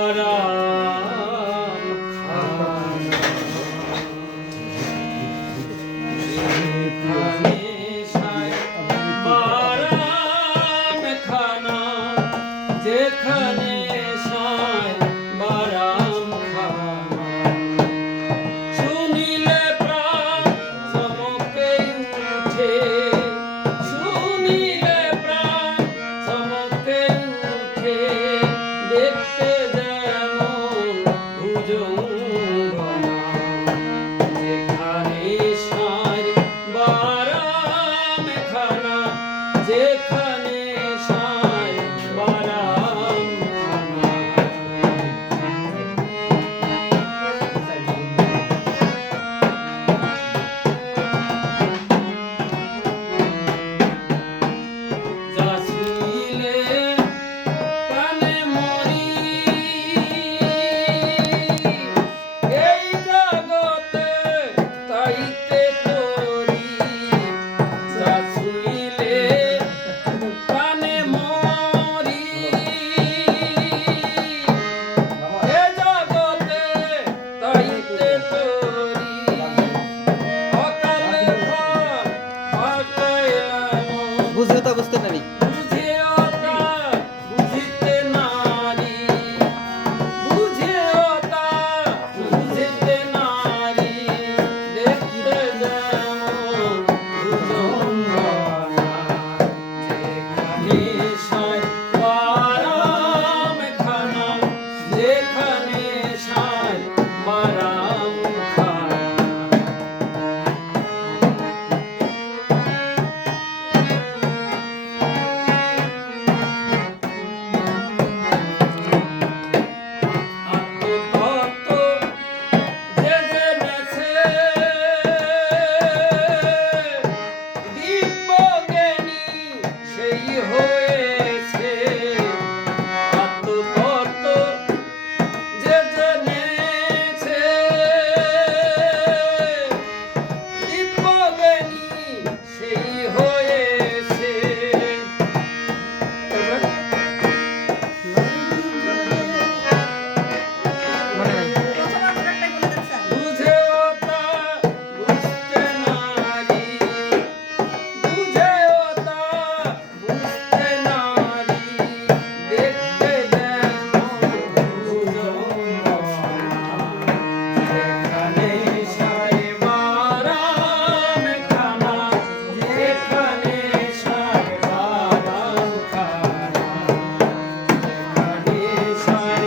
বারাম খানা যেখানে সায় বারাম খানা যেখানে সায় বারাম খানা শুনিলে প্রাণ চমকে উঠে শুনিলে প্রাণ চমকে উঠে দেখতে যেমন ভুজঙ্গনা যেখানে সায় বারাম খানা যেখানে সায় বারাম খানা যাচিলে প্রাণে মরি এই জগতে তাইতে তোরি যাচিলে প্রাণে মরি এই জগতে তাইতে তোরি অকালে ফল অকালে বুঝতে তা বুঝতে নারী বুঝেও তা বুঝিতে নারী বুঝেও তা বুঝিতে নারী দেখতে যেমন ভুজঙ্গনা যেখানে সায় বারাম খানা যেখানে সায় বারাম খানা আত্মতত্ত্ব যে জেনেছে দিব্যজ্ঞানী সেই হয়েছে আত্মতত্ত্ব যে জেনেছে দিব্যজ্ঞানী সেই হয়েছে বুঝেও তা বুঝতে নারী বুঝেও তা বুঝতে নারী দেখতে যেমন ভুজঙ্গনা যেখানে সায় বারাম খানা যেখানে সায় বারাম খানা যেখানে সায়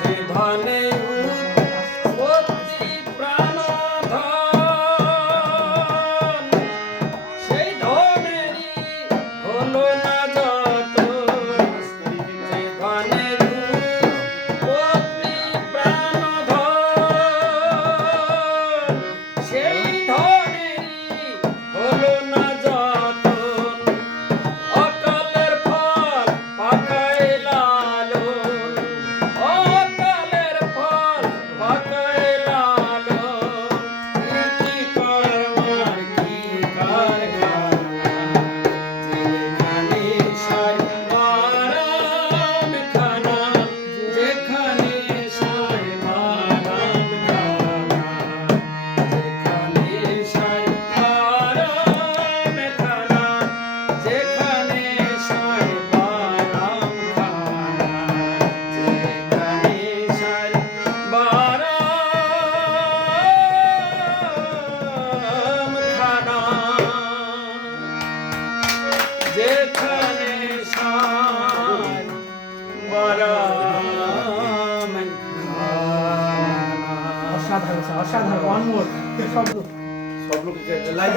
যে ধনে উৎপত্তি প্রাণধন সেই ধনেরই হলো না যতন যে ধনের উৎপত্তি প্রাণধন সেই ধনেরই হলো না যতন অকালের ফল পাকায় লালন অকালের ফল পাকায় লালন কি করবার কি কারখানা যেখানে সায় বারাম খানা যেখানে সায় বারাম খানা যেখানে সায় বারাম খানা যেখানে সায় বারাম খানা যেখানে সায় বারাম খানা যেখানে সায় বারাম খানা অসাধারণ অসাধারণ অনমোল সব লাইভ